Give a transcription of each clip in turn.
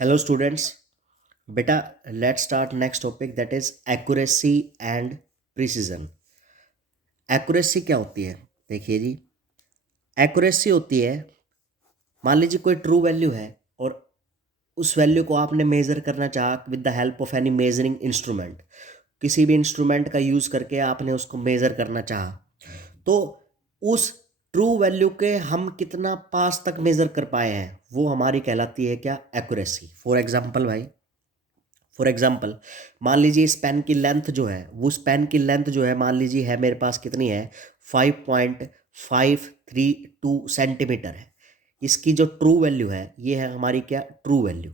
Hello students, beta let's start next topic that is accuracy and precision. Accuracy क्या होती है? देखिए जी, accuracy होती है, मान लीजिए कोई ट्रू वैल्यू है और उस वैल्यू को आपने मेजर करना चाहा with the help of any measuring instrument. किसी भी इंस्ट्रूमेंट का यूज करके आपने उसको मेजर करना चाहा, तो उस ट्रू वैल्यू के हम कितना पास तक मेजर कर पाए हैं वो हमारी कहलाती है क्या? एक्यूरेसी। फॉर एग्जांपल भाई, फॉर एग्जाम्पल मान लीजिए इस पेन की लेंथ जो है, वो उस पेन की लेंथ जो है मान लीजिए है मेरे पास कितनी है? 5.532 सेंटीमीटर है। इसकी जो ट्रू वैल्यू है ये है हमारी क्या? True value.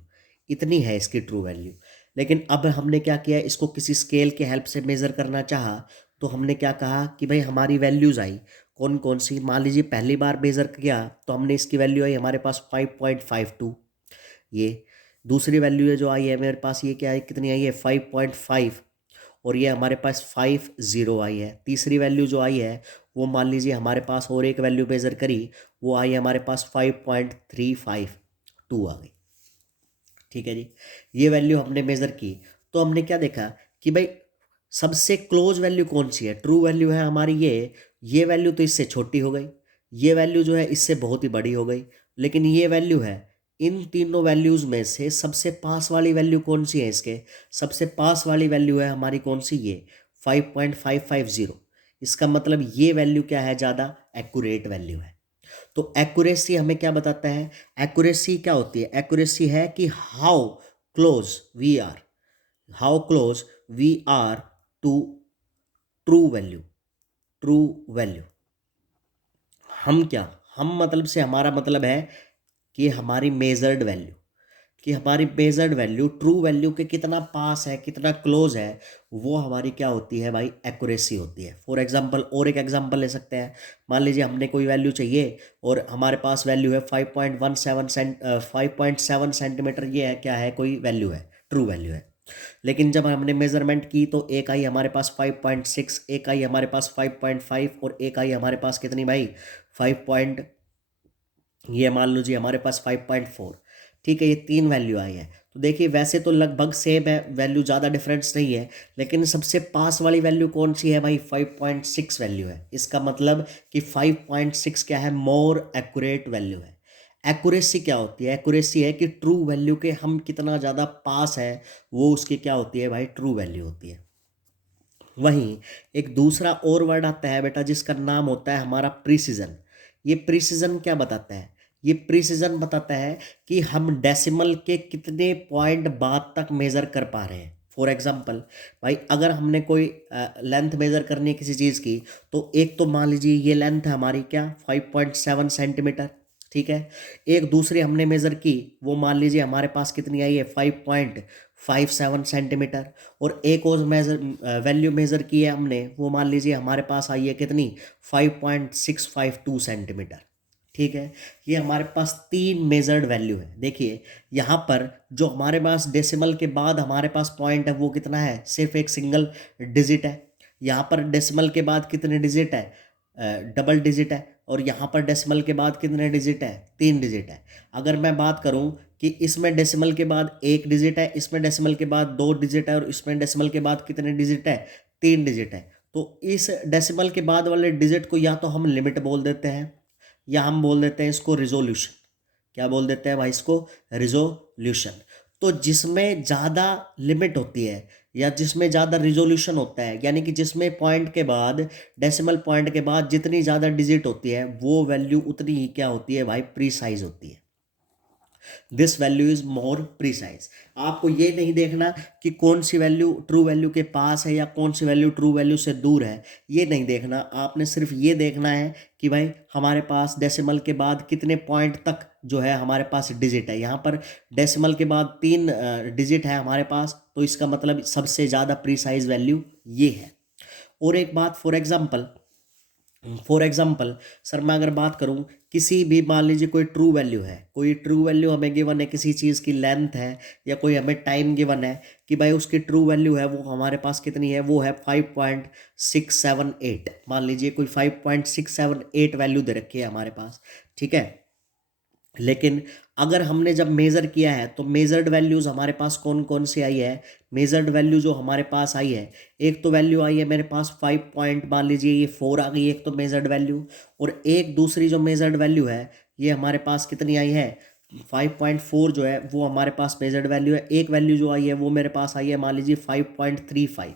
इतनी है इसकी ट्रू वैल्यू। लेकिन अब हमने क्या किया, इसको किसी स्केल के हेल्प से मेज़र करना चाहा, तो हमने क्या कहा कि भाई हमारी वैल्यूज़ आई कौन कौन सी। मान लीजिए पहली बार मेज़र किया तो हमने इसकी वैल्यू आई हमारे पास 5.52। ये दूसरी वैल्यू है जो आई है मेरे पास, ये क्या है, कितनी आई है? 5.5। और ये हमारे पास 50 आई है। तीसरी वैल्यू जो आई है वो मान लीजिए हमारे पास और एक वैल्यू मेज़र करी, वो आई हमारे पास 5.352 आ गई। ठीक है जी, ये वैल्यू हमने मेज़र की। तो हमने क्या देखा कि भाई सबसे क्लोज वैल्यू कौन सी है? ट्रू वैल्यू है हमारी ये वैल्यू तो इससे छोटी हो गई, ये वैल्यू जो है इससे बहुत ही बड़ी हो गई, लेकिन ये वैल्यू है। इन तीनों वैल्यूज़ में से सबसे पास वाली वैल्यू कौन सी है? इसके सबसे पास वाली वैल्यू है हमारी कौन सी? ये 5.550। इसका मतलब ये वैल्यू क्या है? ज़्यादा एक्यूरेट वैल्यू है। तो एक्यूरेसी हमें क्या बताता है? एक्यूरेसी क्या होती है? एक्यूरेसी है कि close we are how close we are to true value. True value हम क्या, हम मतलब से हमारा मतलब है कि हमारी मेजर्ड वैल्यू, कि हमारी मेजर्ड वैल्यू ट्रू वैल्यू के कितना पास है, कितना क्लोज है, वो हमारी क्या होती है भाई? एक्यूरेसी होती है। फॉर एग्जांपल और एक एग्जांपल ले सकते हैं। मान लीजिए हमने कोई वैल्यू चाहिए और हमारे पास वैल्यू है 5.7 सेंटीमीटर। ये है क्या है? कोई वैल्यू है, ट्रू वैल्यू है। लेकिन जब हमने मेजरमेंट की तो एक आई हमारे पास 5.6, एक आई हमारे पास 5.5 और एक आई हमारे पास कितनी भाई? 5 ये मान लीजिए हमारे पास 5.4। ठीक है, ये तीन वैल्यू आई है। तो देखिए वैसे तो लगभग सेम है वैल्यू, ज़्यादा डिफरेंस नहीं है, लेकिन सबसे पास वाली वैल्यू कौन सी है भाई? 5.6 वैल्यू है। इसका मतलब कि 5.6 क्या है? मोर एक्यूरेट वैल्यू है। एक्यूरेसी क्या होती है? एक्यूरेसी है कि ट्रू वैल्यू के हम कितना ज़्यादा पास है, वो उसकी क्या होती है भाई? ट्रू वैल्यू होती है। वहीं एक दूसरा और वर्ड आता है बेटा जिसका नाम होता है हमारा प्रिसीजन। ये प्रिसीजन क्या बताता है? ये प्रिसीजन बताता है कि हम डेसिमल के कितने पॉइंट बाद तक मेज़र कर पा रहे हैं। फॉर एग्जांपल भाई, अगर हमने कोई लेंथ मेज़र करनी है किसी चीज़ की, तो एक तो मान लीजिए ये लेंथ है हमारी क्या? 5.7 सेंटीमीटर। ठीक है, एक दूसरी हमने मेज़र की, वो मान लीजिए हमारे पास कितनी आई है? 5.57 सेंटीमीटर। और एक और वैल्यू मेज़र की है हमने, वो मान लीजिए हमारे पास आई है कितनी? 5.652 सेंटीमीटर। ठीक है, ये हमारे पास तीन मेजर्ड वैल्यू है। देखिए यहाँ पर जो हमारे पास डेसिमल के बाद हमारे पास पॉइंट है वो कितना है? सिर्फ एक सिंगल डिजिट है। यहाँ पर डेसिमल के बाद कितने डिजिट है? डबल डिजिट है। और यहाँ पर डेसिमल के बाद कितने डिजिट है? तीन डिजिट है। अगर मैं बात करूँ कि इसमें डेसिमल के बाद एक डिजिट है, इसमें डेसिमल के बाद दो डिजिट है, और इसमें डेसिमल के बाद कितने डिजिट है? तीन डिजिट है। तो इस डेसिमल के बाद वाले डिजिट को या तो हम लिमिट बोल देते हैं, या हम बोल देते हैं इसको रिजोल्यूशन। क्या बोल देते हैं भाई? इसको रिजोल्यूशन। तो जिसमें ज़्यादा लिमिट होती है या जिसमें ज़्यादा रिजोल्यूशन होता है, यानी कि जिसमें पॉइंट के बाद, डेसिमल पॉइंट के बाद जितनी ज़्यादा डिजिट होती है, वो वैल्यू उतनी ही क्या होती है भाई? प्रीसाइज होती है। This value is more precise. आपको ये नहीं देखना कि कौन सी वैल्यू ट्रू वैल्यू के पास है या कौन सी वैल्यू ट्रू वैल्यू से दूर है, ये नहीं देखना। आपने सिर्फ ये देखना है कि भाई हमारे पास डेसिमल के बाद कितने पॉइंट तक जो है हमारे पास डिजिट है। यहाँ पर डेसिमल के बाद तीन डिजिट है हमारे पास, तो इसका मतलब सबसे ज़्यादा प्रिसाइज वैल्यू ये है। और एक बात, फॉर एग्जाम्पल सर मैं अगर बात करूं, किसी भी मान लीजिए कोई ट्रू वैल्यू है, कोई ट्रू वैल्यू हमें गिवन है, किसी चीज़ की लेंथ है या कोई हमें टाइम गिवन है कि भाई उसकी ट्रू वैल्यू है वो हमारे पास कितनी है? वो है 5.678। मान लीजिए कोई 5.678 वैल्यू दे रखी है हमारे पास। ठीक है, लेकिन अगर हमने जब मेज़र किया है तो मेज़र्ड वैल्यूज़ हमारे पास कौन कौन सी आई है, मेज़र्ड वैल्यू जो हमारे पास आई है, एक तो वैल्यू आई है मेरे पास 5 पॉइंट, मान लीजिए ये 4 आ गई एक तो मेज़र्ड वैल्यू, और एक दूसरी जो मेज़र्ड वैल्यू है ये हमारे पास कितनी आई है, 5.4 जो है वो हमारे पास मेज़र्ड वैल्यू है। एक वैल्यू जो आई है वो मेरे पास आई है मान लीजिए 5.35।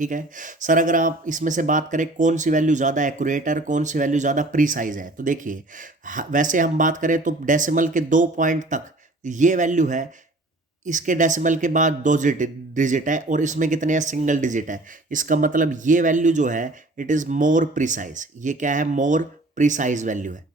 ठीक है सर, अगर आप इसमें से बात करें कौन सी वैल्यू ज़्यादा एक्यूरेट है और कौन सी वैल्यू ज़्यादा प्रीसाइज है, तो देखिए वैसे हम बात करें तो डेसिमल के 2 पॉइंट तक ये वैल्यू है, इसके डेसिमल के बाद 2 डिजिट है और इसमें कितने हैं, सिंगल डिजिट है। इसका मतलब ये वैल्यू जो है इट इज़ मोर प्रिसाइज, ये क्या है, मोर प्रिसाइज वैल्यू है।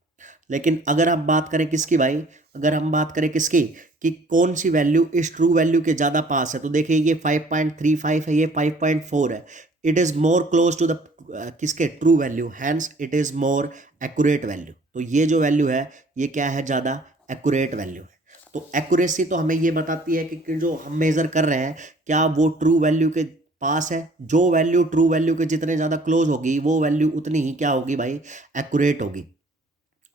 लेकिन अगर हम बात करें किसकी भाई, अगर हम बात करें किसकी, कि कौन सी वैल्यू इस ट्रू वैल्यू के ज़्यादा पास है, तो देखिए ये 5.35 है, ये 5.4 है, it is more close to the किसके, true value, hence it is more accurate value. तो ये जो वैल्यू है ये क्या है, ज़्यादा एक्यूरेट वैल्यू है। तो एक्यूरेसी तो हमें ये बताती है कि जो हम मेज़र कर रहे हैं क्या वो ट्रू वैल्यू के पास है, जो वैल्यू ट्रू वैल्यू के जितने ज़्यादा क्लोज होगी वो वैल्यू उतनी ही क्या होगी भाई, एक्यूरेट होगी।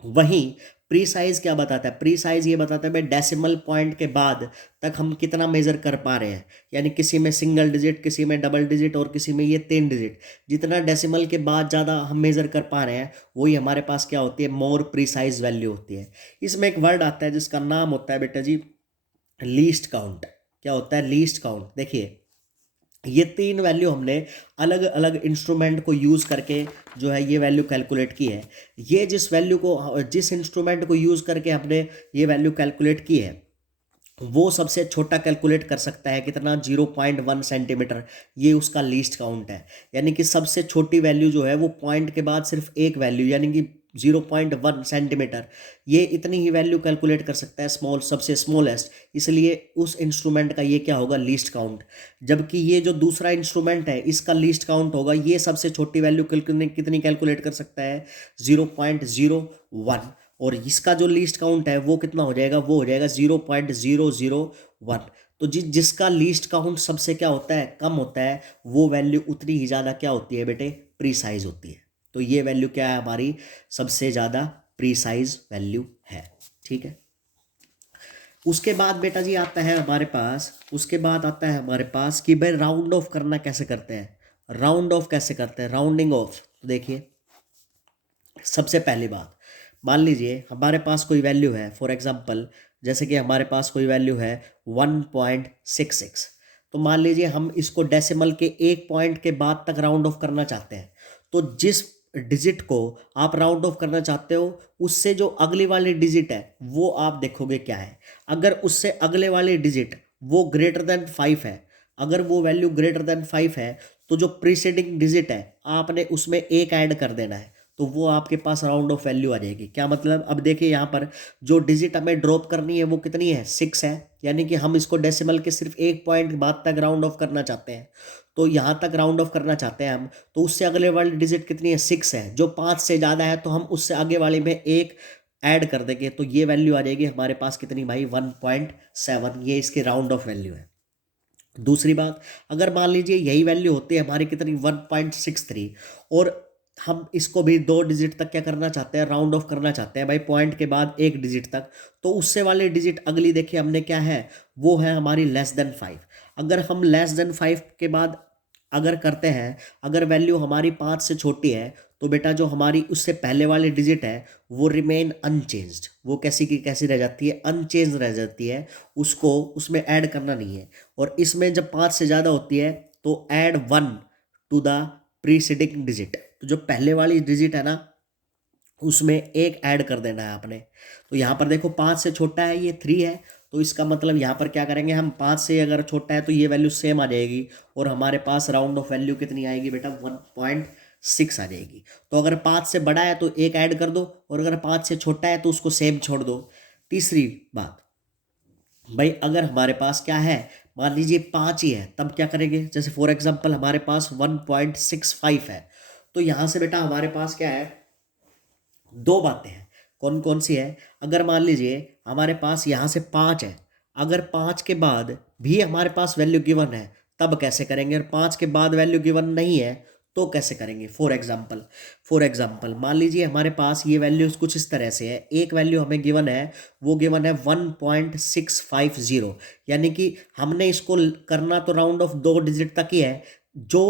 वहीं प्रीसाइज क्या बताता है, प्रीसाइज ये बताता है भाई डेसिमल पॉइंट के बाद तक हम कितना मेजर कर पा रहे हैं, यानी किसी में सिंगल डिजिट, किसी में डबल डिजिट और किसी में ये 3 डिजिट, जितना डेसिमल के बाद ज़्यादा हम मेजर कर पा रहे हैं वही हमारे पास क्या होती है, मोर प्रीसाइज वैल्यू होती है। इसमें एक वर्ड आता है जिसका नाम होता है बेटा जी लीस्ट काउंट। क्या होता है, लीस्ट काउंट। देखिए ये 3 वैल्यू हमने अलग अलग इंस्ट्रूमेंट को यूज़ करके जो है ये वैल्यू कैलकुलेट की है। ये जिस इंस्ट्रूमेंट को यूज़ करके हमने ये वैल्यू कैलकुलेट की है वो सबसे छोटा कैलकुलेट कर सकता है कितना, 0.1 सेंटीमीटर, ये उसका लीस्ट काउंट है। यानी कि सबसे छोटी वैल्यू जो है वो पॉइंट के बाद सिर्फ एक वैल्यू यानी कि 0.1 सेंटीमीटर, ये इतनी ही वैल्यू कैलकुलेट कर सकता है, सबसे स्मॉलेस्ट, इसलिए उस इंस्ट्रूमेंट का ये क्या होगा, लीस्ट काउंट। जबकि ये जो दूसरा इंस्ट्रूमेंट है इसका लीस्ट काउंट होगा, ये सबसे छोटी वैल्यू कितनी कैलकुलेट कर सकता है, 0.01, और इसका जो लीस्ट काउंट है वो कितना हो जाएगा, वो हो जाएगा 0.001। तो जिसका लीस्ट काउंट सबसे क्या होता है, कम होता है, वो वैल्यू उतनी ही ज़्यादा क्या होती है बेटे, प्रीसाइज होती है। तो ये वैल्यू क्या है हमारी, सबसे ज़्यादा प्रीसाइज वैल्यू है। ठीक है, उसके बाद बेटा जी आता है हमारे पास, उसके बाद आता है हमारे पास कि भाई राउंड ऑफ करना कैसे करते हैं, राउंड ऑफ कैसे करते हैं, राउंडिंग ऑफ। तो देखिए सबसे पहली बात, मान लीजिए हमारे पास कोई वैल्यू है, फॉर एग्जांपल जैसे कि हमारे पास कोई वैल्यू है 1.66, तो मान लीजिए हम इसको डेसिमल के एक पॉइंट के बाद तक राउंड ऑफ करना चाहते हैं। तो जिस डिजिट को आप राउंड ऑफ करना चाहते हो उससे जो अगली वाली डिजिट है वो आप देखोगे क्या है। अगर उससे अगले वाले डिजिट वो ग्रेटर देन 5 है, अगर वो वैल्यू ग्रेटर देन 5 है तो जो प्रीसीडिंग डिजिट है आपने उसमें एक ऐड कर देना है, तो वो आपके पास राउंड ऑफ वैल्यू आ जाएगी। क्या मतलब, अब देखिए यहाँ पर जो डिजिट हमें ड्रॉप करनी है वो कितनी है, 6 है, यानी कि हम इसको डेसिमल के सिर्फ एक पॉइंट बाद तक राउंड ऑफ करना चाहते हैं। तो यहाँ तक राउंड ऑफ करना चाहते हैं हम, तो उससे अगले वाली डिजिट कितनी है, 6 है, जो 5 से ज़्यादा है तो हम उससे आगे वाले में एक ऐड कर देंगे, तो ये वैल्यू आ जाएगी हमारे पास कितनी भाई, 1.7, ये इसकी राउंड ऑफ वैल्यू है। दूसरी बात, अगर मान लीजिए यही वैल्यू होती है हमारी कितनी, 1.63, और हम इसको भी 2 डिजिट तक क्या करना चाहते हैं, राउंड ऑफ करना चाहते हैं भाई, पॉइंट के बाद एक डिजिट तक, तो उससे वाले डिजिट अगली देखिए हमने क्या है, वो है हमारी लेस देन 5। अगर हम लेस देन 5 के बाद अगर करते हैं, अगर वैल्यू हमारी 5 से छोटी है तो बेटा जो हमारी उससे पहले वाली डिजिट है वो रिमेन अनचेंज्ड, वो कैसी की कैसी रह जाती है, अनचेंज रह जाती है, उसको उसमें ऐड करना नहीं है। और इसमें जब 5 से ज़्यादा होती है तो add 1 to the preceding digit, तो जो पहले वाली डिजिट है ना उसमें एक ऐड कर देना है आपने। तो यहाँ पर देखो 5 से छोटा है ये 3 है, तो इसका मतलब यहाँ पर क्या करेंगे हम, 5 से अगर छोटा है तो ये वैल्यू सेम आ जाएगी और हमारे पास राउंड ऑफ वैल्यू कितनी आएगी बेटा, 1.6 आ जाएगी। तो अगर 5 से बड़ा है तो एक ऐड कर दो और अगर 5 से छोटा है तो उसको सेम छोड़ दो। तीसरी बात भाई, अगर हमारे पास क्या है, मान लीजिए 5 ही है, तब क्या करेंगे, जैसे फॉर एग्जांपल हमारे पास 1.65 है, तो यहाँ से बेटा हमारे पास क्या है, दो बातें हैं। कौन कौन सी है, अगर मान लीजिए हमारे पास यहाँ से 5 है, अगर 5 के बाद भी हमारे पास वैल्यू गिवन है तब कैसे करेंगे, और 5 के बाद वैल्यू गिवन नहीं है तो कैसे करेंगे? फॉर एग्जाम्पल मान लीजिए हमारे पास ये वैल्यूज कुछ इस तरह से है। एक वैल्यू हमें गिवन है, वो गिवन है 1.650, यानी कि हमने इसको करना तो राउंड ऑफ 2 डिजिट तक ही है। जो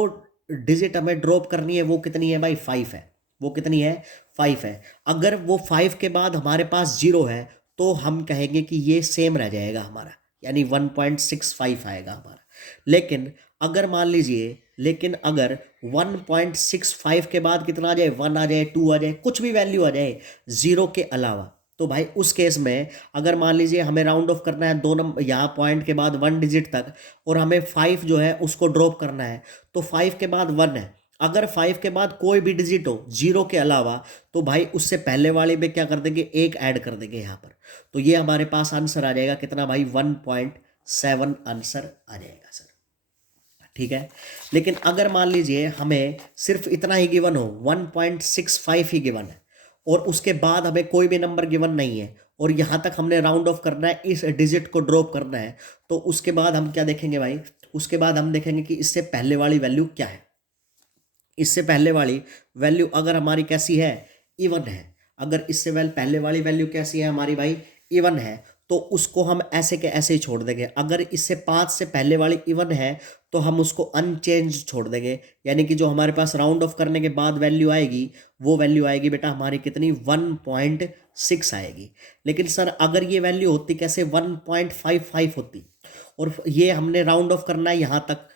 डिजिट हमें ड्रॉप करनी है वो कितनी है भाई? 5 है। वो कितनी है? 5 है। अगर वो 5 के बाद हमारे पास 0 है तो हम कहेंगे कि ये सेम रह जाएगा हमारा, यानी 1.65 आएगा हमारा। लेकिन अगर मान लीजिए, लेकिन अगर 1.65 के बाद कितना आ जाए? 1 आ जाए, 2 आ जाए, कुछ भी वैल्यू आ जाए 0 के अलावा, तो भाई उस केस में अगर मान लीजिए हमें राउंड ऑफ करना है 2 नंबर यहाँ पॉइंट के बाद 1 डिजिट तक, और हमें 5 जो है उसको ड्रॉप करना है, तो 5 के बाद 1 है। अगर 5 के बाद कोई भी डिजिट हो 0 के अलावा, तो भाई उससे पहले वाले में क्या कर देंगे? 1 ऐड कर देंगे यहाँ पर। तो ये हमारे पास आंसर आ जाएगा कितना भाई? 1.7 आंसर आ जाएगा सर। ठीक है। लेकिन अगर मान लीजिए हमें सिर्फ इतना ही गिवन हो, 1.65 ही गिवन है, और उसके बाद हमें कोई भी नंबर गिवन नहीं है, और यहां तक हमने राउंड ऑफ करना है, इस डिजिट को ड्रॉप करना है, तो उसके बाद हम क्या देखेंगे भाई? उसके बाद हम देखेंगे कि इससे पहले वाली वैल्यू क्या है। इससे पहले वाली वैल्यू अगर हमारी कैसी है? इवन है। अगर इससे पहले वाली वैल्यू कैसी है हमारी भाई? इवन है, तो उसको हम ऐसे के ऐसे ही छोड़ देंगे। अगर इससे 5 से पहले वाली इवन है तो हम उसको अनचेंज छोड़ देंगे, यानी कि जो हमारे पास राउंड ऑफ करने के बाद वैल्यू आएगी, वो वैल्यू आएगी बेटा हमारी कितनी? 1.6 आएगी। लेकिन सर अगर ये वैल्यू होती कैसे? 1.55 होती, और ये हमने राउंड ऑफ करना है यहाँ तक,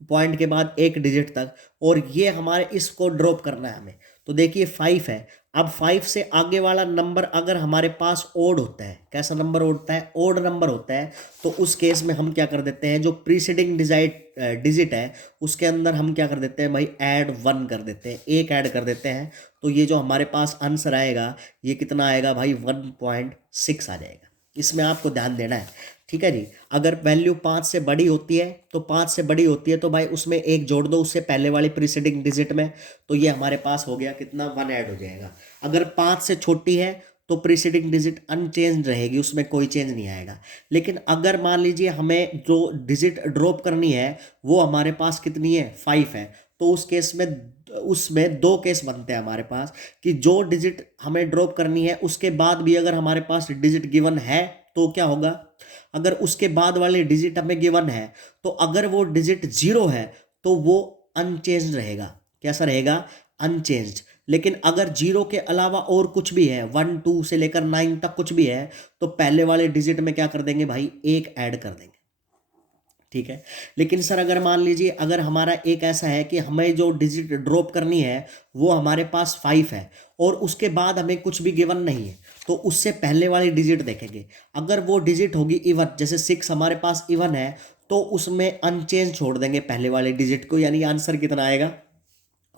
पॉइंट के बाद 1 डिजिट तक, और ये हमारे इसको ड्रॉप करना है हमें। तो देखिए 5 है। अब 5 से आगे वाला नंबर अगर हमारे पास ओड होता है, कैसा नंबर होता है? ओड नंबर होता है। तो उस केस में हम क्या कर देते हैं? जो प्रीसीडिंग डिजिट है उसके अंदर हम क्या कर देते हैं भाई? ऐड 1 कर देते हैं, 1 ऐड कर देते हैं। तो ये जो हमारे पास आंसर आएगा ये कितना आएगा भाई? 1.6 आ जाएगा। इसमें आपको ध्यान देना है। ठीक है जी। अगर वैल्यू 5 से बड़ी होती है, तो 5 से बड़ी होती है तो भाई उसमें 1 जोड़ दो उससे पहले वाली प्रीसीडिंग डिजिट में, तो ये हमारे पास हो गया कितना? 1 ऐड हो जाएगा। अगर 5 से छोटी है तो प्रीसीडिंग डिजिट अनचेंज रहेगी, उसमें कोई चेंज नहीं आएगा। लेकिन अगर मान लीजिए हमें जो डिजिट ड्रॉप करनी है वो हमारे पास कितनी है? 5 है, तो उस केस में उसमें 2 केस बनते हैं हमारे पास, कि जो डिजिट हमें ड्रॉप करनी है उसके बाद भी अगर हमारे पास डिजिट गिवन है तो क्या होगा? अगर उसके बाद वाले डिजिट हमें गिवन है तो अगर वो डिजिट 0 है तो वो अनचेंज्ड रहेगा। कैसा रहेगा? अनचेंज्ड। लेकिन अगर 0 के अलावा और कुछ भी है, 1 2 से लेकर 9 तक कुछ भी है, तो पहले वाले डिजिट में क्या कर देंगे भाई? 1 ऐड कर देंगे। ठीक है। लेकिन सर अगर मान लीजिए अगर हमारा एक ऐसा है कि हमें जो डिजिट ड्रॉप करनी है वो हमारे पास 5 है, और उसके बाद हमें कुछ भी गिवन नहीं है, तो उससे पहले वाली डिजिट देखेंगे। अगर वो डिजिट होगी इवन, जैसे 6 हमारे पास इवन है, तो उसमें अनचेंज छोड़ देंगे पहले वाले डिजिट को, यानी आंसर कितना आएगा?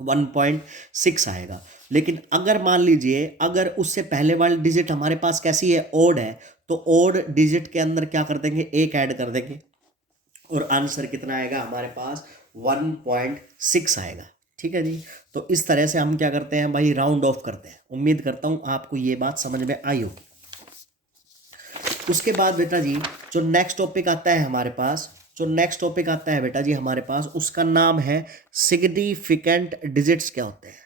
1.6 आएगा। लेकिन अगर मान लीजिए अगर उससे पहले वाली डिजिट हमारे पास कैसी है? ओड है, तो ओड डिजिट के अंदर क्या कर देंगे? 1 ऐड कर देंगे, और आंसर कितना आएगा हमारे पास? 1.6 आएगा। ठीक है जी। तो इस तरह से हम क्या करते हैं भाई? राउंड ऑफ करते हैं। उम्मीद करता हूं आपको ये बात समझ में आई होगी। उसके बाद बेटा जी जो नेक्स्ट टॉपिक आता है हमारे पास, जो नेक्स्ट टॉपिक आता है बेटा जी हमारे पास, उसका नाम है सिग्निफिकेंट डिजिट्स क्या होते हैं।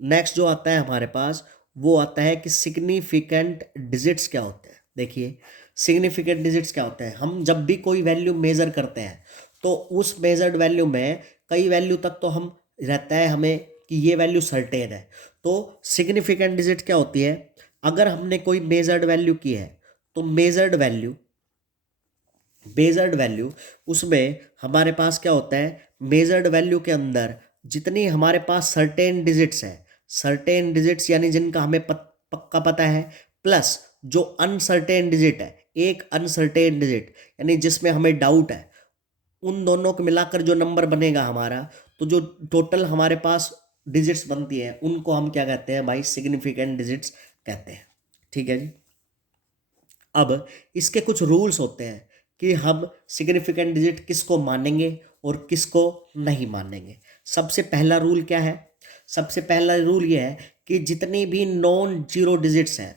नेक्स्ट जो आता है हमारे पास वो आता है कि सिग्निफिकेंट डिजिट्स क्या होते हैं। देखिए सिग्निफिकेंट डिजिट्स क्या होते हैं? हम जब भी कोई वैल्यू मेजर करते हैं तो उस मेजर्ड वैल्यू में कई वैल्यू तक तो हम रहता है हमें कि ये वैल्यू सर्टेन है। तो सिग्निफिकेंट डिजिट क्या होती है? अगर हमने कोई मेजर्ड वैल्यू की है तो मेजर्ड वैल्यू उसमें हमारे पास क्या होता है? मेजर्ड वैल्यू के अंदर जितनी हमारे पास सर्टेन डिजिट्स है, सर्टेन डिजिट्स यानी जिनका हमें पक्का पता है, प्लस जो अनसर्टेन डिजिट है, एक अनसर्टेन डिजिट यानी जिसमें हमें डाउट है, उन दोनों को मिलाकर जो नंबर बनेगा हमारा, तो जो टोटल हमारे पास डिजिट्स बनती है उनको हम क्या कहते हैं भाई? सिग्निफिकेंट डिजिट्स कहते हैं। ठीक है जी। अब इसके कुछ रूल्स होते हैं कि हम सिग्निफिकेंट डिजिट किसको मानेंगे और किसको नहीं मानेंगे। सबसे पहला रूल क्या है? सबसे पहला रूल ये है कि जितनी भी नॉन जीरो डिजिट्स हैं,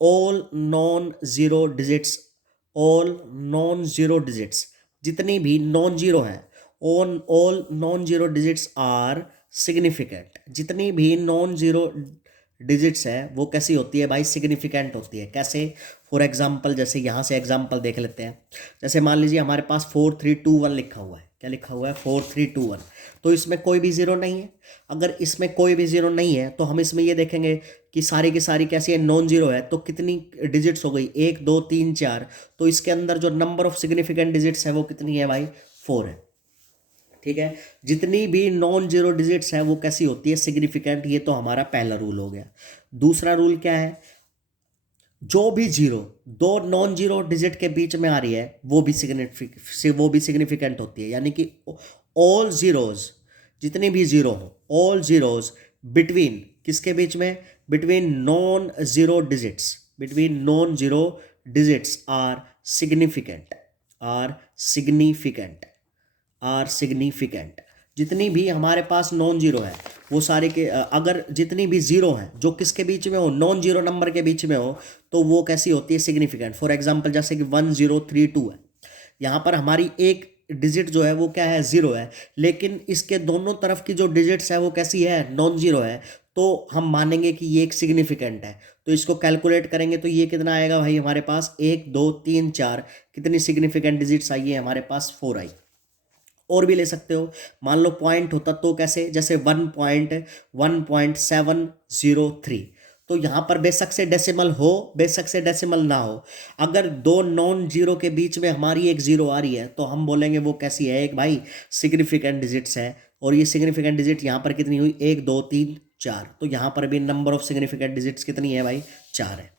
all non zero digits, all non zero digits जितनी भी नॉन जीरो हैं, on all non zero digits are significant. जितनी भी नॉन जीरो डिजिट्स है वो कैसी होती है भाई, सिग्निफिकेंट होती है। कैसे? फॉर एग्जांपल जैसे यहाँ से एग्जांपल देख लेते हैं। जैसे मान लीजिए हमारे पास 4321 लिखा हुआ है। क्या लिखा हुआ है? 4321। तो इसमें कोई भी जीरो नहीं है। अगर इसमें कोई भी जीरो नहीं है तो हम इसमें ये देखेंगे कि सारी की सारी कैसी है, नॉन जीरो है। तो कितनी डिजिट्स हो गई? 1 2 3 4। तो इसके अंदर जो नंबर ऑफ सिग्निफिकेंट डिजिट्स है वो कितनी है भाई? 4 है। ठीक है। जितनी भी नॉन जीरो डिजिट्स है वो कैसी होती है? सिग्निफिकेंट। ये तो हमारा पहला रूल हो गया। दूसरा रूल क्या है? जो भी जीरो दो नॉन जीरो डिजिट के बीच में आ रही है वो भी सिग्निफिकेंट होती है। यानी कि ऑल जीरोज, जितनी भी जीरो हो, ऑल जीरोज बिटवीन किसके बीच में? Between non zero digits, between non zero digits are significant, are significant, are significant. जितनी भी हमारे पास नॉन जीरो है वो सारे के अगर जितनी भी जीरो हैं जो किसके बीच में हो? नॉन जीरो नंबर के बीच में हो, तो वो कैसी होती है? सिग्निफिकेंट। फॉर एग्जांपल जैसे कि 1032 है, यहाँ पर हमारी एक डिजिट जो है वो क्या है? जीरो है। लेकिन इसके दोनों तरफ की जो डिजिट्स है वो कैसी है? नॉन जीरो है। तो हम मानेंगे कि ये एक सिग्निफिकेंट है। तो इसको कैलकुलेट करेंगे तो ये कितना आएगा भाई हमारे पास? 1 2 3 4। कितनी सिग्निफिकेंट डिजिट्स आई है हमारे पास? 4 आई। और भी ले सकते हो। मान लो पॉइंट होता तो कैसे? जैसे 1.1703। तो यहाँ पर बेशक से डेसिमल हो, बेशक से डेसिमल ना हो, अगर दो नॉन जीरो के बीच में हमारी एक जीरो आ रही है तो हम बोलेंगे वो कैसी है? एक भाई सिग्निफिकेंट डिजिट्स है। और ये सिग्निफिकेंट डिजिट यहाँ पर कितनी हुई? 1 2 3 4। तो यहाँ पर भी नंबर ऑफ सिग्निफिकेंट डिजिट्स कितनी है भाई? 4 है।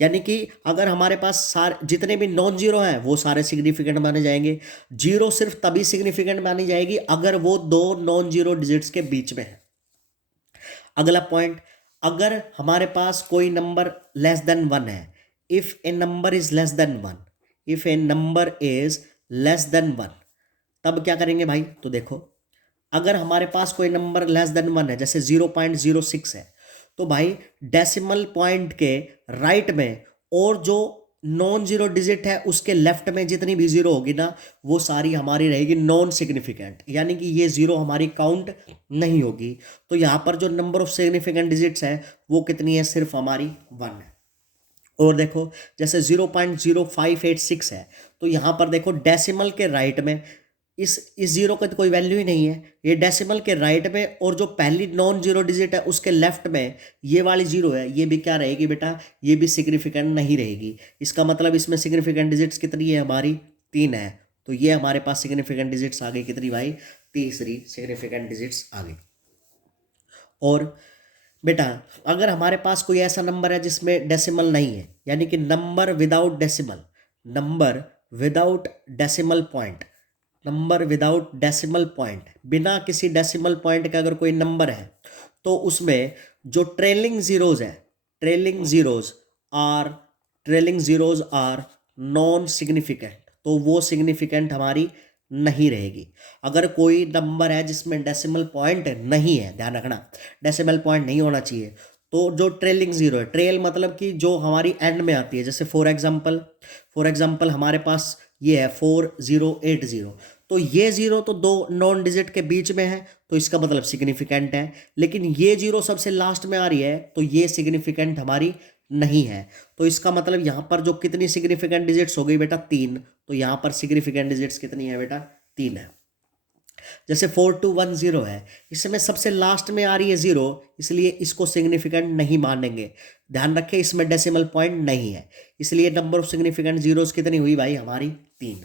यानी कि अगर हमारे पास सारे जितने भी नॉन जीरो हैं वो सारे सिग्निफिकेंट माने जाएंगे। जीरो सिर्फ तभी सिग्निफिकेंट मानी जाएगी अगर वो दो नॉन जीरो डिजिट्स के बीच में है। अगला पॉइंट, अगर हमारे पास कोई नंबर लेस देन 1 है, if A number is less than 1, if A number is less than 1, तब क्या करेंगे भाई? तो देखो, अगर हमारे पास कोई नंबर लेस देन 1 है, जैसे 0.06 है, तो भाई डेसिमल पॉइंट के राइट में और जो नॉन जीरो डिजिट है उसके लेफ्ट में जितनी भी जीरो होगी ना वो सारी हमारी रहेगी नॉन सिग्निफिकेंट। यानी कि ये जीरो हमारी काउंट नहीं होगी। तो यहां पर जो नंबर ऑफ सिग्निफिकेंट डिजिट्स है वो कितनी है? सिर्फ हमारी 1 है। और देखो जैसे 0.0586 है, तो यहां पर देखो डेसिमल के राइट में इस जीरो का तो कोई वैल्यू ही नहीं है। ये डेसिमल के राइट में और जो पहली नॉन जीरो डिजिट है उसके लेफ्ट में ये वाली जीरो है, ये भी क्या रहेगी बेटा? ये भी सिग्निफिकेंट नहीं रहेगी। इसका मतलब इसमें सिग्निफिकेंट डिजिट्स कितनी है हमारी? 3 है। तो ये हमारे पास सिग्निफिकेंट डिजिट्स आ गई कितनी भाई? तीसरी सिग्निफिकेंट डिजिट्स आ गई। और बेटा अगर हमारे पास कोई ऐसा नंबर है जिसमें डेसिमल नहीं है, यानी कि number without decimal, number without decimal point, number without decimal point, बिना किसी डेसिमल पॉइंट के अगर कोई नंबर है तो उसमें जो ट्रेलिंग जीरोज है, trailing zeros are, trailing zeros are non significant, तो वो सिग्निफिकेंट हमारी नहीं रहेगी। अगर कोई नंबर है जिसमें डेसिमल पॉइंट नहीं है, ध्यान रखना डेसिमल पॉइंट नहीं होना चाहिए, तो जो ट्रेलिंग जीरो है, ट्रेल मतलब कि जो हमारी एंड में आती है, जैसे फॉर एग्जांपल हमारे पास ये है 4080, तो ये जीरो तो दो नॉन डिजिट के बीच में है तो इसका मतलब सिग्निफिकेंट है। लेकिन ये जीरो सबसे लास्ट में आ रही है तो ये सिग्निफिकेंट हमारी नहीं है। तो इसका मतलब यहां पर जो कितनी सिग्निफिकेंट डिजिट्स हो गई बेटा? 3। तो यहां पर सिग्निफिकेंट डिजिट्स कितनी है बेटा? 3 है। जैसे 4210 है, इसमें सबसे लास्ट में आ रही है जीरो, इसलिए इसको सिग्निफिकेंट नहीं मानेंगे। ध्यान रखें इसमें डेसिमल पॉइंट नहीं है, इसलिए नंबर ऑफ सिग्निफिकेंट जीरोस कितनी हुई भाई हमारी? 3।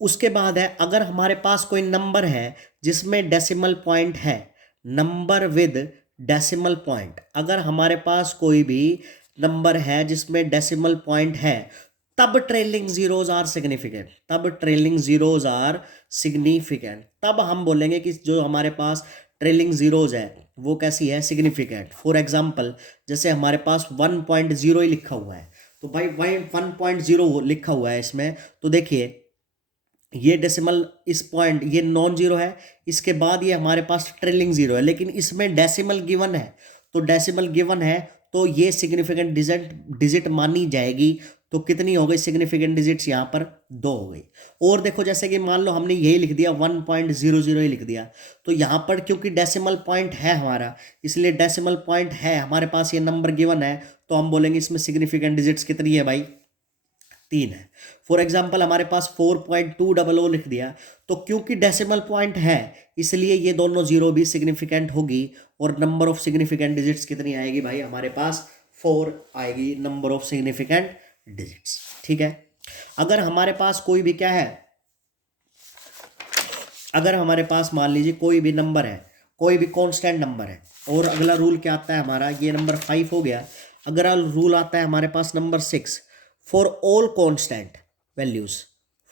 उसके बाद है अगर हमारे पास कोई नंबर है जिसमें डेसिमल पॉइंट है, नंबर विद डेसिमल पॉइंट, अगर हमारे पास कोई भी नंबर है जिसमें डेसिमल पॉइंट है, तब ट्रेलिंग जीरोज आर सिग्निफिकेंट, तब ट्रेलिंग जीरोज आर सिग्निफिकेंट, तब हम बोलेंगे कि जो हमारे पास ट्रेलिंग जीरोज है वो कैसी है? सिग्निफिकेंट। फॉर एग्जांपल जैसे हमारे पास 1.0 ही लिखा हुआ है, तो भाई 1.0 लिखा हुआ है इसमें, तो देखिए ये डेसिमल, इस पॉइंट ये नॉन जीरो है, इसके बाद ये हमारे पास ट्रेलिंग जीरो है, लेकिन इसमें डेसिमल गिवन है, तो डेसिमल गिवन है तो ये सिग्निफिकेंट डिजिट मानी जाएगी। तो कितनी हो गई सिग्निफिकेंट डिजिट्स यहाँ पर? 2 हो गई। और देखो जैसे कि मान लो हमने यही लिख दिया 1.00 ही लिख दिया, तो यहाँ पर क्योंकि डेसिमल पॉइंट है हमारा, इसलिए डेसिमल पॉइंट है हमारे पास, ये नंबर गिवन है, तो हम बोलेंगे इसमें सिग्निफिकेंट डिजिट्स कितनी है भाई? 3 है। फॉर एग्जाम्पल हमारे पास 4.200 लिख दिया, तो क्योंकि डेसिमल पॉइंट है इसलिए ये दोनों जीरो भी सिग्निफिकेंट होगी, और नंबर ऑफ सिग्निफिकेंट डिजिट्स कितनी आएगी भाई हमारे पास? 4 आएगी नंबर ऑफ सिग्निफिकेंट डिजिट्स। ठीक है। अगर हमारे पास कोई भी क्या है, अगर हमारे पास मान लीजिए कोई भी नंबर है, कोई भी कांस्टेंट नंबर है, और अगला रूल क्या आता है हमारा, ये नंबर 5 हो गया, अगला रूल आता है हमारे पास number 6, for all constant values,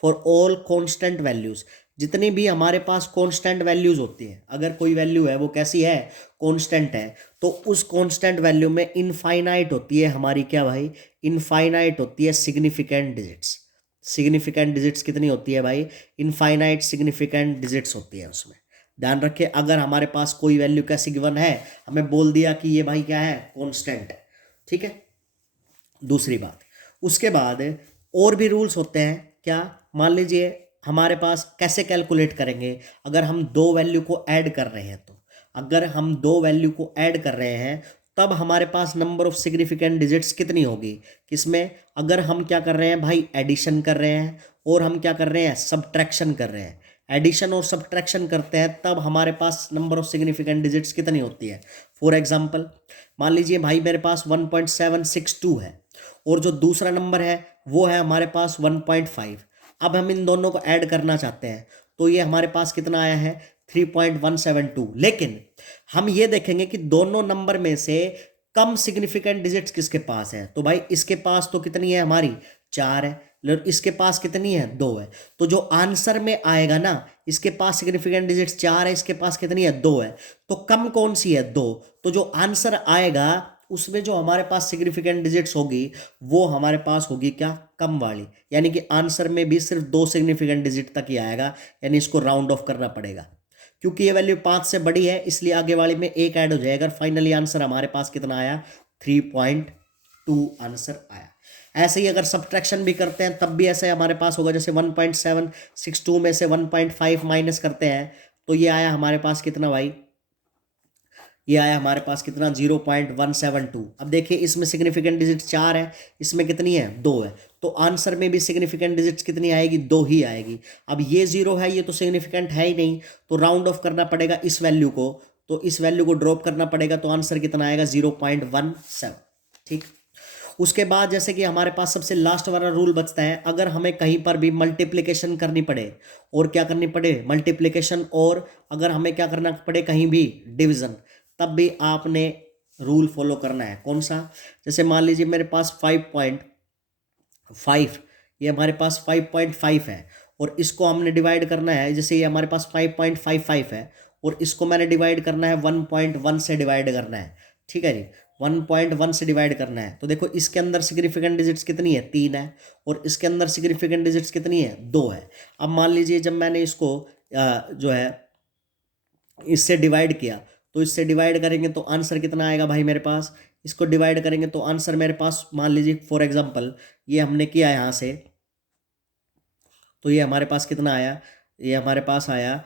for all constant values, जितनी भी हमारे पास कांस्टेंट वैल्यूज होती हैं, अगर कोई वैल्यू है वो कैसी है? कांस्टेंट है, तो उस कांस्टेंट वैल्यू में इनफाइनाइट होती है हमारी क्या भाई? इनफाइनाइट होती है सिग्निफिकेंट डिजिट्स। सिग्निफिकेंट डिजिट्स कितनी होती है भाई? इनफाइनाइट सिग्निफिकेंट डिजिट्स होती है उसमें। ध्यान रखिए, अगर हमारे पास कोई वैल्यू कैसी गिवन है, हमें बोल दिया कि ये भाई क्या है? कांस्टेंट है। ठीक है, दूसरी बात, उसके बाद और भी रूल्स होते हैं। क्या? मान लीजिए हमारे पास कैसे कैलकुलेट करेंगे, अगर हम दो वैल्यू को ऐड कर रहे हैं, तो अगर हम दो वैल्यू को ऐड कर रहे हैं तब हमारे पास नंबर ऑफ सिग्निफिकेंट डिजिट्स कितनी होगी? किसमें? अगर हम क्या कर रहे हैं भाई? एडिशन कर रहे हैं, और हम क्या कर रहे हैं? सब्ट्रैक्शन कर रहे हैं। एडिशन और सब्ट्रैक्शन करते हैं तब हमारे पास नंबर ऑफ सिग्निफिकेंट डिजिट्स कितनी होती है? फॉर एग्जांपल मान लीजिए भाई मेरे पास 1.762 है, और जो दूसरा नंबर है वो है हमारे पास 1.5। अब हम इन दोनों को ऐड करना चाहते हैं, तो ये हमारे पास कितना आया है? 3.172। लेकिन हम ये देखेंगे कि दोनों नंबर में से कम सिग्निफिकेंट डिजिट्स किसके पास है, तो भाई इसके पास तो कितनी है हमारी? 4 है, और इसके पास कितनी है? 2 है। तो जो आंसर में आएगा ना, इसके पास सिग्निफिकेंट डिजिट्स 4 है, इसके पास कितनी है? 2 है, तो कम कौन सी है? 2। तो जो आंसर आएगा उसमें जो हमारे पास सिग्निफिकेंट डिजिट्स होगी वो हमारे पास होगी क्या? कम वाली। यानी कि आंसर में भी सिर्फ 2 सिग्निफिकेंट डिजिट तक ही आएगा, यानी इसको राउंड ऑफ करना पड़ेगा। क्योंकि ये वैल्यू 5 से बड़ी है इसलिए आगे वाली में 1 ऐड हो जाएगा। फाइनली आंसर हमारे पास कितना आया? 3.2 आंसर आया। ऐसे ही अगर सब्ट्रैक्शन भी करते हैं तब भी ऐसे हमारे पास होगा, जैसे 1.762 में से 1.5 माइनस करते हैं तो ये आया हमारे पास कितना भाई? ये आया हमारे पास कितना? 0.172। अब देखिए इसमें सिग्निफिकेंट डिजिट 4 है, इसमें कितनी है? 2 है, तो आंसर में भी सिग्निफिकेंट डिजिट्स कितनी आएगी? 2 ही आएगी। अब ये 0 है, ये तो सिग्निफिकेंट है ही नहीं, तो राउंड ऑफ करना पड़ेगा इस वैल्यू को, तो इस वैल्यू को ड्रॉप करना पड़ेगा, तो आंसर कितना आएगा? 0.17। ठीक। उसके बाद जैसे कि हमारे पास सबसे लास्ट वाला रूल बचता है, अगर हमें कहीं पर भी मल्टीप्लिकेशन करनी पड़े, और क्या करनी पड़े? मल्टीप्लिकेशन, और अगर हमें क्या करना पड़े? कहीं भी डिवीजन, तब भी आपने रूल फॉलो करना है। कौन सा? जैसे मान लीजिए मेरे पास 5.5, ये हमारे पास 5.5 है, और इसको हमने डिवाइड करना है, जैसे ये हमारे पास 5.55 है, और इसको मैंने डिवाइड करना है 1.1 से डिवाइड करना है। ठीक है जी, 1.1 से डिवाइड करना है, तो देखो इसके अंदर सिग्निफिकेंट डिजिट्स कितनी है? 3 है, और इसके अंदर सिग्निफिकेंट डिजिट्स कितनी है? 2 है। अब मान लीजिए जब मैंने इसको जो है इससे डिवाइड किया, तो इससे डिवाइड करेंगे तो आंसर कितना आएगा भाई मेरे पास? इसको डिवाइड करेंगे तो आंसर मेरे पास, मान लीजिए फॉर एग्जांपल ये हमने किया यहाँ से, तो ये हमारे पास कितना आया? ये हमारे पास आया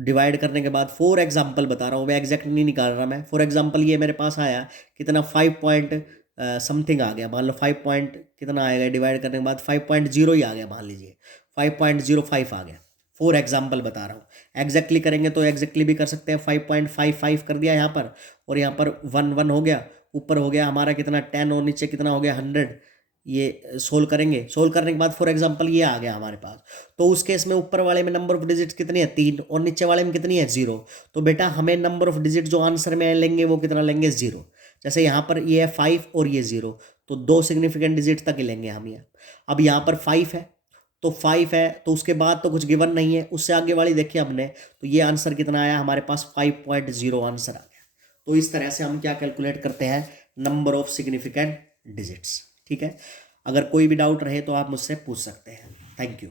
डिवाइड करने के बाद, फॉर एग्जांपल बता रहा हूँ, मैं एग्जैक्ट नहीं निकाल रहा मैं, फॉर एग्जांपल ये मेरे पास आया कितना? 5 पॉइंट समथिंग आ गया, मान लो 5 पॉइंट कितना आएगा डिवाइड करने के बाद? 5.0 ही आ गया, मान लीजिए 5.05 आ गया। फॉर एग्जाम्पल बता रहा हूँ, एग्जैक्टली करेंगे तो एग्जैक्टली भी कर सकते हैं, 5.55 कर दिया यहाँ पर, और यहाँ पर 1 हो गया, ऊपर हो गया हमारा कितना? 10, और नीचे कितना हो गया? 100। ये सोल्व करेंगे, सोल्व करने के बाद फॉर एग्जांपल ये आ गया हमारे पास, तो उस केस में ऊपर वाले में नंबर ऑफ डिजिट कितनी है? 3, और नीचे वाले में कितनी है? 0। तो बेटा हमें नंबर ऑफ डिजिट जो आंसर में लेंगे वो कितना लेंगे? 0। जैसे यहाँ पर ये है 5 और ये 0, तो 2 सिग्निफिकेंट डिजिट तक ही लेंगे हम यहाँ। अब यहाँ पर 5 है, तो 5 है, तो उसके बाद तो कुछ गिवन नहीं है, उससे आगे वाली देखिए हमने, तो ये आंसर कितना आया हमारे पास? 5.0 आंसर आ गया। तो इस तरह से हम क्या कैलकुलेट करते हैं? Number of significant digits. ठीक है, अगर कोई भी डाउट रहे तो आप मुझसे पूछ सकते हैं। Thank you.